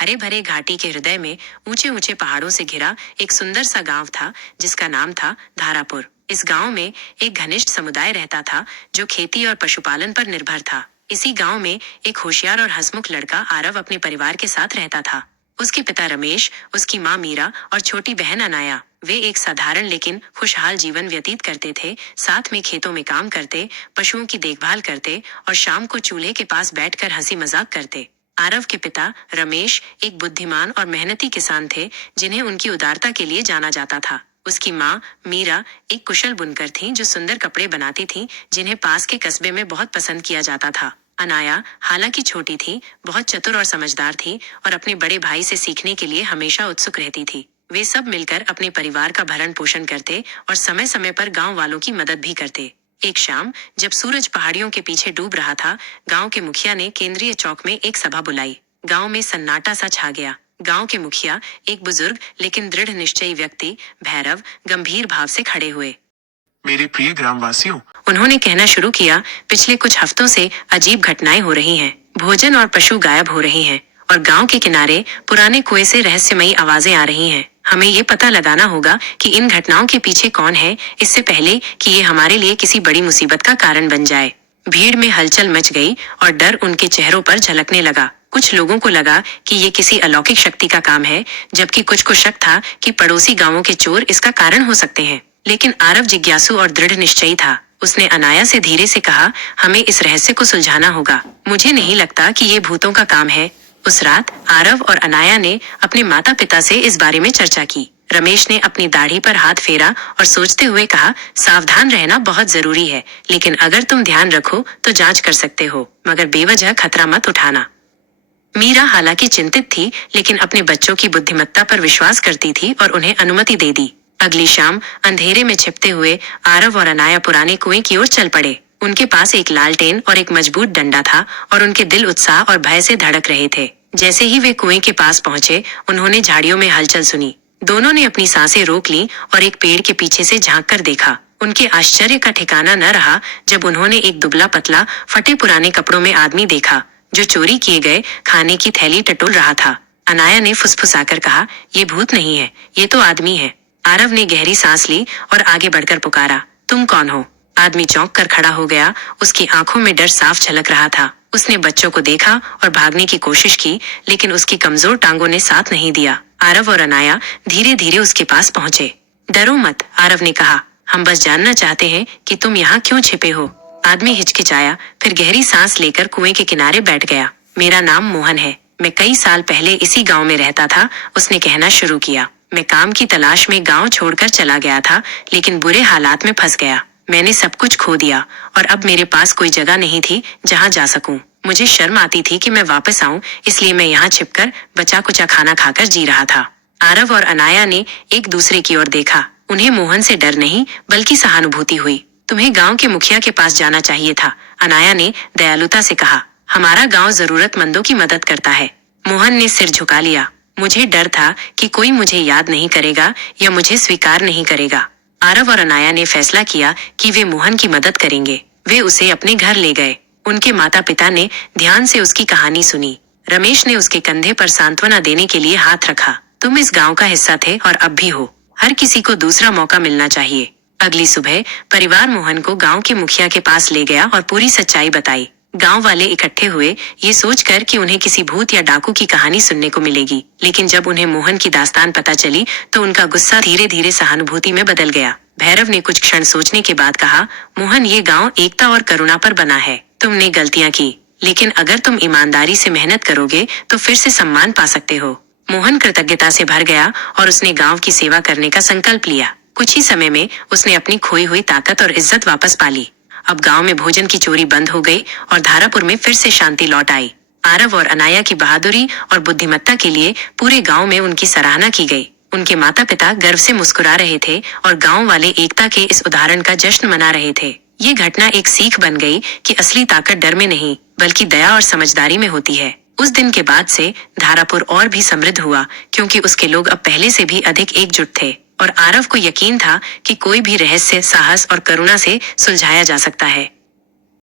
हरे भरे घाटी के हृदय में ऊंचे ऊंचे पहाड़ों से घिरा एक सुंदर सा गांव था जिसका नाम था धारापुर। इस गांव में एक घनिष्ठ समुदाय रहता था जो खेती और पशुपालन पर निर्भर था। इसी गांव में एक होशियार और हंसमुख लड़का आरव अपने परिवार के साथ रहता था। उसके पिता रमेश, उसकी माँ मीरा और छोटी बहन अनाया, वे एक साधारण लेकिन खुशहाल जीवन व्यतीत करते थे। साथ में खेतों में काम करते, पशुओं की देखभाल करते और शाम को चूल्हे के पास बैठकर हंसी मजाक करते। आरव के पिता रमेश एक बुद्धिमान और मेहनती किसान थे जिन्हें उनकी उदारता के लिए जाना जाता था। उसकी माँ मीरा एक कुशल बुनकर थीं जो सुंदर कपड़े बनाती थीं जिन्हें पास के कस्बे में बहुत पसंद किया जाता था। अनाया हालांकि छोटी थी, बहुत चतुर और समझदार थी और अपने बड़े भाई से सीखने के लिए हमेशा उत्सुक रहती थी। वे सब मिलकर अपने परिवार का भरण पोषण करते और समय समय पर गांव वालों की मदद भी करते। एक शाम जब सूरज पहाड़ियों के पीछे डूब रहा था, गांव के मुखिया ने केंद्रीय चौक में एक सभा बुलाई। गांव में सन्नाटा सा छा गया। गांव के मुखिया, एक बुजुर्ग लेकिन दृढ़ निश्चयी व्यक्ति भैरव, गंभीर भाव से खड़े हुए। मेरे प्रिय ग्रामवासियों, उन्होंने कहना शुरू किया, पिछले कुछ हफ्तों से अजीब घटनाएं हो रही हैं। भोजन और पशु गायब हो रहे हैं और गांव के किनारे पुराने कुएं से रहस्यमयी आवाजें आ रही हैं। हमें ये पता लगाना होगा कि इन घटनाओं के पीछे कौन है, इससे पहले कि ये हमारे लिए किसी बड़ी मुसीबत का कारण बन जाए। भीड़ में हलचल मच गई और डर उनके चेहरों पर झलकने लगा। कुछ लोगों को लगा कि ये किसी अलौकिक शक्ति का काम है, जबकि कुछ को शक था कि पड़ोसी गांवों के चोर इसका कारण हो सकते हैं। लेकिन आरव जिज्ञासु और दृढ़ निश्चयी था। उसने अनाया से धीरे से कहा, हमें इस रहस्य को सुलझाना होगा। मुझे नहीं लगता कि ये भूतों का काम है। उस रात आरव और अनाया ने अपने माता पिता से इस बारे में चर्चा की। रमेश ने अपनी दाढ़ी पर हाथ फेरा और सोचते हुए कहा, सावधान रहना बहुत जरूरी है, लेकिन अगर तुम ध्यान रखो तो जांच कर सकते हो, मगर बेवजह खतरा मत उठाना। मीरा हालांकि चिंतित थी, लेकिन अपने बच्चों की बुद्धिमत्ता पर विश्वास करती थी और उन्हें अनुमति दे दी। अगली शाम अंधेरे में छिपते हुए आरव और अनाया पुराने कुएं की ओर चल पड़े। उनके पास एक लालटेन और एक मजबूत डंडा था और उनके दिल उत्साह और भय से धड़क रहे थे। जैसे ही वे कुएं के पास पहुंचे, उन्होंने झाड़ियों में हलचल सुनी। दोनों ने अपनी सांसें रोक लीं और एक पेड़ के पीछे से झांक कर देखा। उनके आश्चर्य का ठिकाना न रहा जब उन्होंने एक दुबला पतला फटे पुराने कपड़ों में आदमी देखा जो चोरी किए गए खाने की थैली टटोल रहा था। अनाया ने फुसफुसाकर कहा, ये भूत नहीं है, ये तो आदमी है। आरव ने गहरी सांस ली और आगे बढ़कर पुकारा, तुम कौन हो? आदमी चौंक कर खड़ा हो गया। उसकी आंखों में डर साफ झलक रहा था। उसने बच्चों को देखा और भागने की कोशिश की, लेकिन उसकी कमजोर टांगों ने साथ नहीं दिया। आरव और अनाया धीरे धीरे उसके पास पहुंचे। डरो मत, आरव ने कहा, हम बस जानना चाहते हैं कि तुम यहाँ क्यों छिपे हो। आदमी हिचकिचाया, फिर गहरी सांस लेकर कुएं के किनारे बैठ गया। मेरा नाम मोहन है, मैं कई साल पहले इसी गांव में रहता था, उसने कहना शुरू किया। मैं काम की तलाश में गांव छोड़कर चला गया था, लेकिन बुरे हालात में फंस गया। मैंने सब कुछ खो दिया और अब मेरे पास कोई जगह नहीं थी जहां जा सकूं। मुझे शर्म आती थी कि मैं वापस आऊं, इसलिए मैं यहाँ छिपकर बचा कुचा खाना खाकर जी रहा था। आरव और अनाया ने एक दूसरे की ओर देखा। उन्हें मोहन से डर नहीं बल्कि सहानुभूति हुई। तुम्हें गांव के मुखिया के पास जाना चाहिए था, अनाया ने दयालुता से कहा। हमारा गांव जरूरतमंदों की मदद करता है। मोहन ने सिर झुका लिया। मुझे डर था कि कोई मुझे याद नहीं करेगा या मुझे स्वीकार नहीं करेगा। आरव और अनाया ने फैसला किया कि वे मोहन की मदद करेंगे। वे उसे अपने घर ले गए। उनके माता पिता ने ध्यान से उसकी कहानी सुनी। रमेश ने उसके कंधे पर सांत्वना देने के लिए हाथ रखा। तुम इस गांव का हिस्सा थे और अब भी हो। हर किसी को दूसरा मौका मिलना चाहिए। अगली सुबह परिवार मोहन को गांव के मुखिया के पास ले गया और पूरी सच्चाई बताई। गांव वाले इकट्ठे हुए, ये सोचकर कि उन्हें किसी भूत या डाकू की कहानी सुनने को मिलेगी, लेकिन जब उन्हें मोहन की दास्तान पता चली तो उनका गुस्सा धीरे धीरे सहानुभूति में बदल गया। भैरव ने कुछ क्षण सोचने के बाद कहा, मोहन, ये गांव एकता और करुणा पर बना है। तुमने गलतियां की, लेकिन अगर तुम ईमानदारी से मेहनत करोगे तो फिर से सम्मान पा सकते हो। मोहन कृतज्ञता से भर गया और उसने गांव की सेवा करने का संकल्प लिया। कुछ ही समय में उसने अपनी खोई हुई ताकत और इज्जत वापस पा ली। अब गांव में भोजन की चोरी बंद हो गई और धारापुर में फिर से शांति लौट आई। आरव और अनाया की बहादुरी और बुद्धिमत्ता के लिए पूरे गांव में उनकी सराहना की गई। उनके माता पिता गर्व से मुस्कुरा रहे थे और गांव वाले एकता के इस उदाहरण का जश्न मना रहे थे। ये घटना एक सीख बन गई कि असली ताकत डर में नहीं बल्कि दया और समझदारी में होती है। उस दिन के बाद से धारापुर और भी समृद्ध हुआ, क्योंकि उसके लोग अब पहले से भी अधिक एकजुट थे और आरव को यकीन था कि कोई भी रहस्य साहस और करुणा से सुलझाया जा सकता है।